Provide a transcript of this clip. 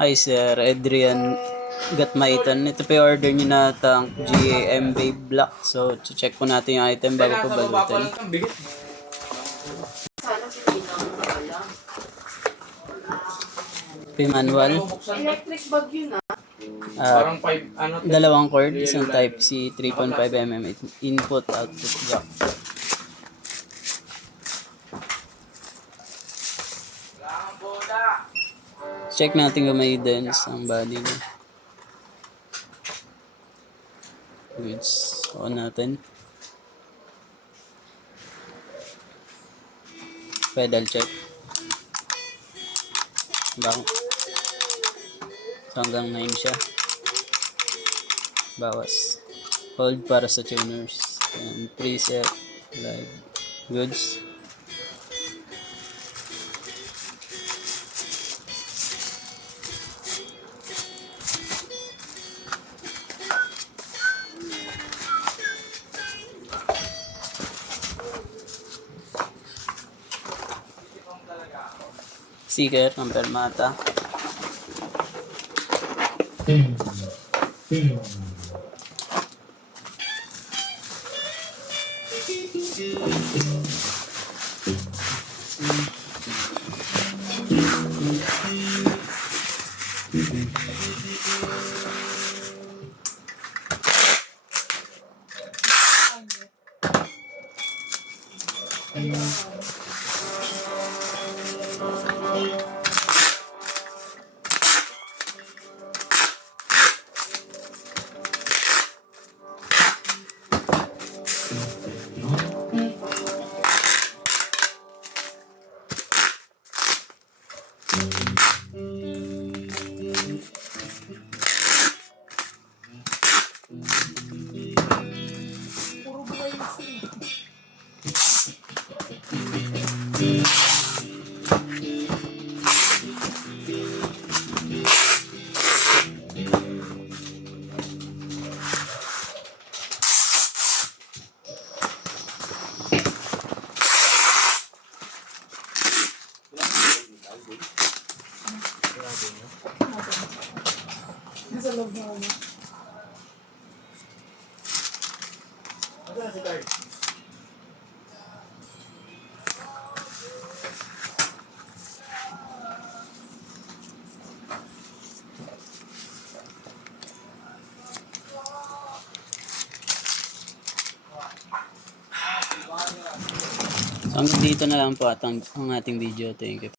Hi Sir Adrian Gatmaitan. Ito pa yung order niyo na tank GAM Babe Black. So, check po natin yung item bago po balutin. Ito yung manual. Electric bag yun Parang 5, ano? Dalawang cord, isang type C, 3.5mm input output jack. Check natin kung may dents ang body niya. Goods. On natin. Pedal check. Bang. So hanggang 9 siya. Bawas. Hold para sa tuners. And preset. Live. Goods. Sticker ng permata. Nasa loob na ako. So hanggang dito na lang po ang ating video. Thank you.